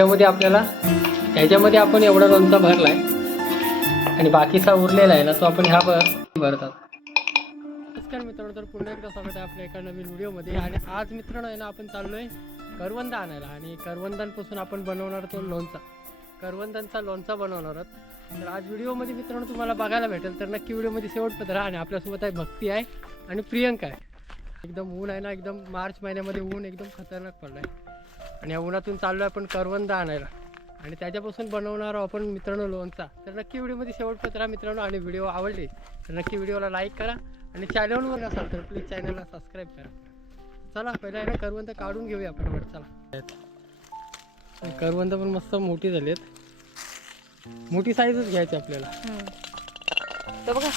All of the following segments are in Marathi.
त्याच्यामध्ये आपल्याला ह्याच्यामध्ये आपण एवढा लोणचा भरलाय. आणि बाकीचा उरलेला आहे ना तो आपण ह्या भर भरतात. नमस्कार मित्रांनो तर पुन्हा एकदा स्वागत आहे आपल्या एका नवीन व्हिडिओमध्ये. आणि आज मित्रांनो आहे ना आपण चाललोय करवंदा आणायला. आणि करवंदांपासून आपण बनवणार तो लोणचा. करवंदांचा लोणचा बनवणार आहोत. तर आज व्हिडिओमध्ये मित्रांनो तुम्हाला बघायला भेटेल तर नक्की व्हिडिओमध्ये शेवटपर्यंत राहा आणि आपल्यासोबत आहे भक्ती आहे आणि प्रियंका आहे. एकदम ऊन आहे ना एकदम मार्च महिन्यामध्ये ऊन एकदम खतरनाक पडलाय. आणि या उन्हातून चाललो आहे आपण करवंद आणायला. आणि त्याच्यापासून बनवणार आहोत आपण मित्रांनो लोणचा. तर नक्की व्हिडिओमध्ये शेवटपर्यंत राहा मित्रांनो. आणि व्हिडिओ आवडले तर नक्की व्हिडिओला लाईक करा. आणि चॅनलवर नसाल तर प्लीज चॅनलला सबस्क्राईब करा. चला पहिला ना करवंद काढून घेऊया आपण वर. चला. करवंद पण मस्त मोठी झाली आहेत मोठी साईजच घ्यायची आपल्याला. तर बघा.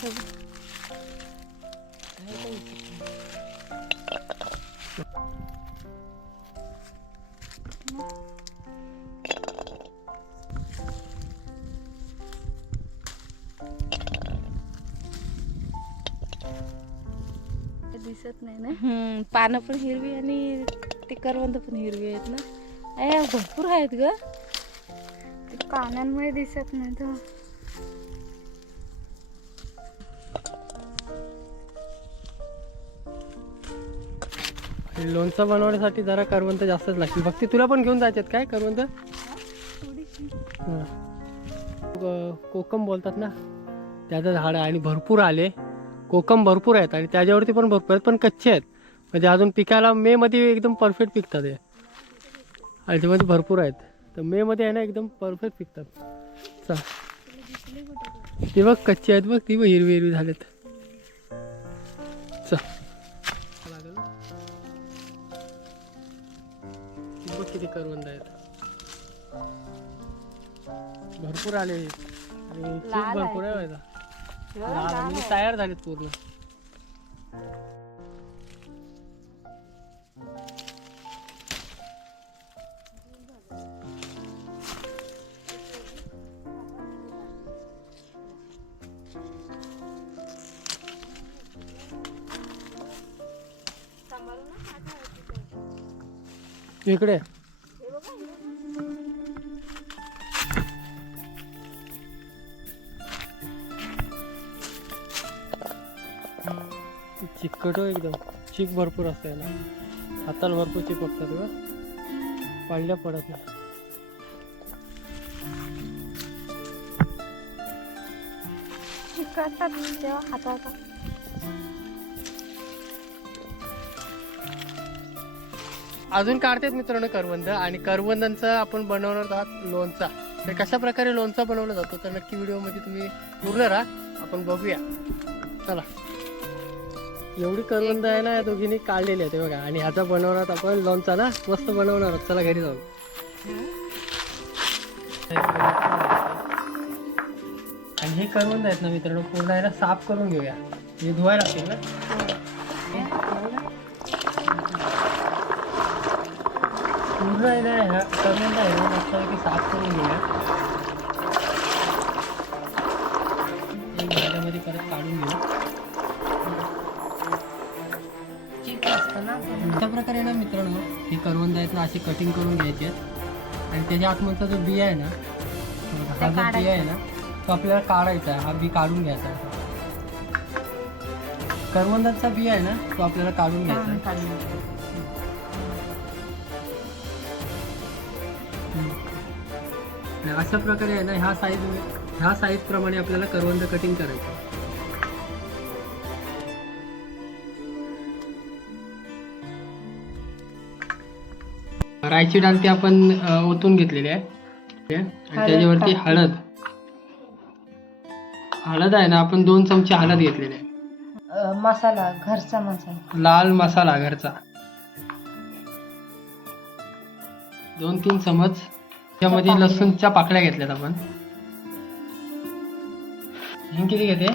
दिसत नाही ना? हम्म, पानं पण हिरवी आणि ते करवंद पण हिरवी आहेत ना? अय भरपूर आहेत ग. ते पानांमुळे दिसत नाही तर. लोणचं बनवण्यासाठी जरा करवंद जास्तच लागतील. फक्त तुला पण घेऊन जायचे काय करवंद? हां. ग- कोकम बोलतात ना? त्याचं झाड आहे आणि भरपूर आले. कोकम भरपूर आहेत आणि त्याच्यावरती पण भरपूर आहेत पण कच्चे आहेत. म्हणजे अजून पिकायला मे मध्ये एकदम परफेक्ट पिकतात हे. आणि त्यामध्ये भरपूर आहेत. तर मे मध्ये आहे ना एकदम परफेक्ट पिकतात. चल. ती बघ कच्चे आहेत बघ ती बघ हिरवी हिरवी झालेत. बघ किती करवंद आहेत. भरपूर आले. आणि भरपूर आहे. तयार झालेत पूर्ण. इकडे. चिकट हो एकदम. चीक भरपूर असते याला हाताला भरपूर चिपकतात ग पडल्या पडत नाही. चिकटतात तेव्हा हाताचा अजून काढतात मित्रांनो करवंद. आणि करवंदांचं आपण बनवणार आहात लोणचा. तर कशा प्रकारे लोणचा बनवला जातो तर नक्की व्हिडिओमध्ये तुम्ही पूर्ण राहा. आपण बघूया. चला. एवढी करवंद आहे ना या दोघींनी काढलेली आहे ते बघा. आणि ह्याचा बनवणार आपण लोणचा ना? मस्त बनवणार आहोत. चला घरी जाऊ. आणि हे करवंद आहेत ना मित्रांनो पूर्ण आहे ना साफ करून घेऊया. हे धुवायला लागतील ना? पूर्ण आहे ना ह्या करवंद आहे ना मस्तपैकी साफ करून घेऊया. एक भांड्यामध्ये परत काढून घेऊ. प्रकारे ना मित्रांनो हे करवंद आहेत ना असे कटिंग करून घ्यायचे आहेत. आणि त्याच्या आतमधचा जो बिया आहे ना हा जो बिया आहे ना तो आपल्याला काढायचा आहे हा बी काढून घ्यायचा आहे. करवंदाचा बिया आहे ना तो आपल्याला काढून घ्यायचा आहे. अशा प्रकारे आहे ना ह्या साईज ह्या साईज प्रमाणे आपल्याला करवंद कटिंग करायचं रायची डाळ ती आपण ओतून घेतलेली आहे. त्याच्यावरती. हळद. हळद आहे ना आपण दोन चमचे हळद घेतलेले आहे. मसाला घरचा मसाला. लाल मसाला घरचा. दोन तीन चमच. त्यामध्ये. लसूणच्या पाकळ्या घेतल्यात आपण. हिंग किती घेते?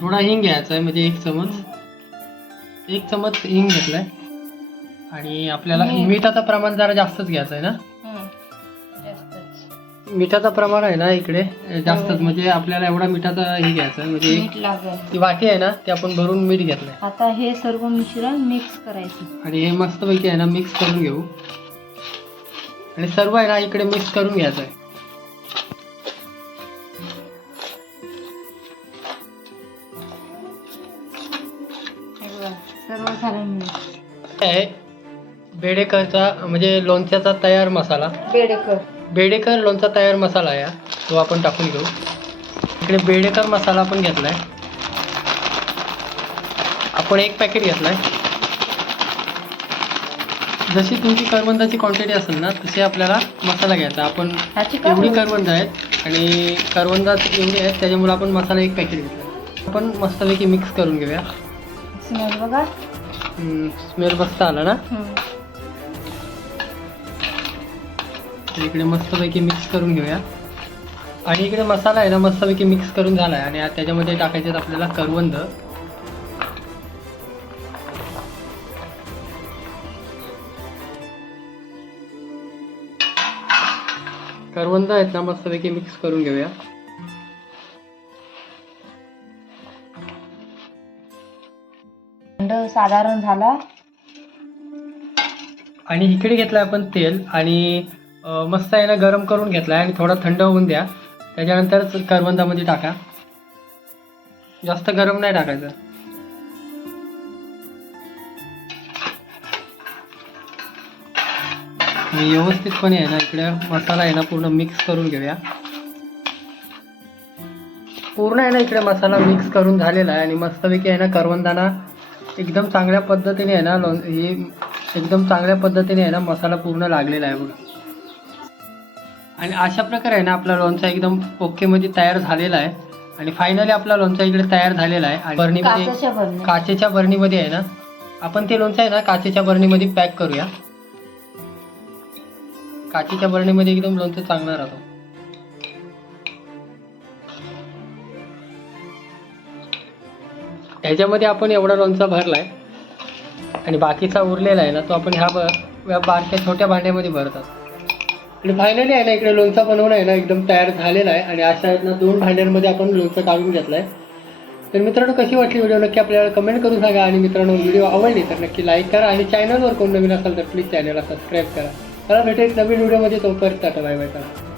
थोडा हिंग घ्यायचा आहे म्हणजे एक चमच. एक चमच हिंग घेतलाय. आणि आपल्याला मीठ. मिठाचं प्रमाण जरा जास्तच घ्यायचं आहे ना? हम्म, जास्तच. मिठाचं प्रमाण आहे ना इकडे? जास्तच म्हणजे आपल्याला एवढा मिठाचा हे घ्यायचं आहे म्हणजे एक- मीठ लागेल. ती वाटी आहे ना ते आपण भरून मीठ घेतलंय. आता हे सर्व मिश्रण मिक्स करायचं. आणि हे मस्तपैकी आहे ना मिक्स करून घेऊ. आणि सर्व आहे ना इकडे मिक्स करून घ्यायचं आहे सर्व झालं हे आहे बेडेकरचा म्हणजे लोणच्याचा तयार मसाला. बेडेकर. बेडेकर लोणचा तयार मसाला आहे हा. तो आपण टाकून घेऊ. इकडे बेडेकर मसाला आपण घेतलाय. आपण एक पॅकेट घेतलाय. जशी तुमची करवंदाची क्वांटिटी असेल ना तसे आपल्याला मसाला घ्यायचा. आपण एवढी करवंद आहेत आणि करवंदात एवढी आहेत त्याच्यामुळे आपण मसाला एक पॅकेट घेतला आपण मस्तपैकी मिक्स करून घेऊया. स्मेल बघा. स्मेल मस्त आला ना? हम्म. इकडे मस्तपैकी मिक्स करून घेऊया. आणि इकडे मसाला आहे ना मस्तपैकी मिक्स करून झाला आहे. आणि त्याच्यामध्ये टाकायचे आपल्याला करवंद. करवंद आहेत ना मस्तपैकी मिक्स करून घेऊया. थंड साधारण झाला. आणि इकडे घेतलं आपण तेल. आणि मस्त आहे ना गरम करून घेतलाय आणि थोडा थंड होऊन द्या. त्याच्यानंतर करवंदामध्ये टाका. जास्त गरम नाही टाकायचं. मी व्यवस्थितपणे आहे ना इकडे मसाला आहे ना पूर्ण मिक्स करून घेऊया. पूर्ण आहे ना इकडे मसाला मिक्स करून झालेला आहे आणि मस्तपैकी आहे ना करवंदाना एकदम चांगल्या पद्धतीने आहे ना हे एकदम चांगल्या पद्धतीने आहे ना मसाला पूर्ण लागलेला आहे बघा. आणि अशा प्रकारे आहे ना आपला लोणचा एकदम ओके मध्ये तयार झालेला आहे. आणि फायनली आपला लोणचा इकडे तयार झालेला आहे. आणि बरणीमध्ये. काचेच्या बरणीमध्ये आहे ना आपण ते लोणचं आहे ना काचेच्या बरणीमध्ये पॅक करूया. काचेच्या बरणीमध्ये एकदम लोणचं चांगलं राहतो. ह्याच्यामध्ये आपण एवढा लोणचा भरलाय. आणि बाकीचा उरलेला आहे ना तो आपण ह्या ब- या बारक्या छोट्या भांड्यामध्ये भरतात. आणि फायनली आहे ना इकडे लोणचा बनवणं आहे ना एकदम तयार झालेला आहे. आणि अशा आहेत ना दोन भांड्यांमध्ये आपण लोणचं काढून घेतलं आहे तर मित्रांनो कशी वाटली व्हिडिओ? नक्की आपल्याला कमेंट करून सांगा. आणि मित्रांनो व्हिडिओ आवडली तर नक्की लाईक करा. आणि चॅनलवर कोण नवीन असेल तर प्लीज चॅनलला सबस्क्राईब करा. मला भेटेल नवीन व्हिडिओमध्ये तोपर्यंत टाटा बाय बाय करा